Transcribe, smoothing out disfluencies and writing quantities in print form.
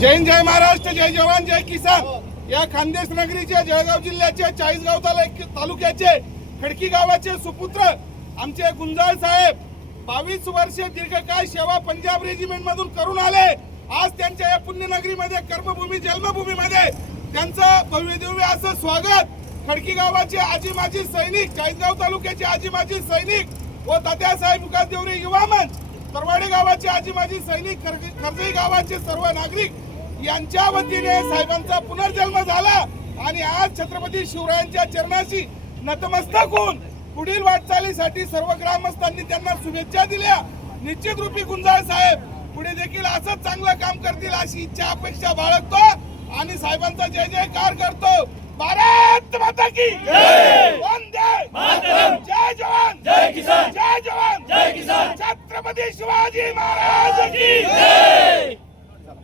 जय हिंद, जय महाराष्ट्र, जय जवान, जय किसान। या खानदेश नगरीचे जळगाव जिल्ह्याचे चाळीसगाव तालुक्याचे खडकी गावाचे सुपुत्र आमचे गुंजाळ साहेब 22 वर्षे दीर्घकाळ सेवा पंजाब रेजिमेंट मधून करून आले। आज त्यांच्या या पुण्यनगरीमध्ये कर्मभूमी जन्मभूमीमध्ये त्यांचं भव्य दिव्य असं स्वागत खडकी गावाचे आजी माजी सैनिक, चाळीसगाव तालुक्याचे आजी माजी सैनिक व तात्यासाहेब विकास देवरे युवा मंच, तरवाडे गावाचे आजी माजी सैनिक, खरजई गावाचे सर्व नागरिक यांच्या वतीने साहेबांचा पुनर्जन्म झाला आणि आज छत्रपती शिवरायांच्या चरणाशी नतमस्तक होऊन पुढील वाटचालीसाठी सर्व ग्रामस्थांनी त्यांना शुभेच्छा दिल्या। निश्चित रूपी गुंजाळ साहेब पुढे देखील असंच चांगलं काम करतील अशी इच्छा अपेक्षा बाळगतो आणि साहेबांचा जय जयकार करतो। भारत माता की जय, वंदे मातरम, जय जवान जय किसान, जय जवान जय किसान, छत्रपती शिवाजी महाराज की जय।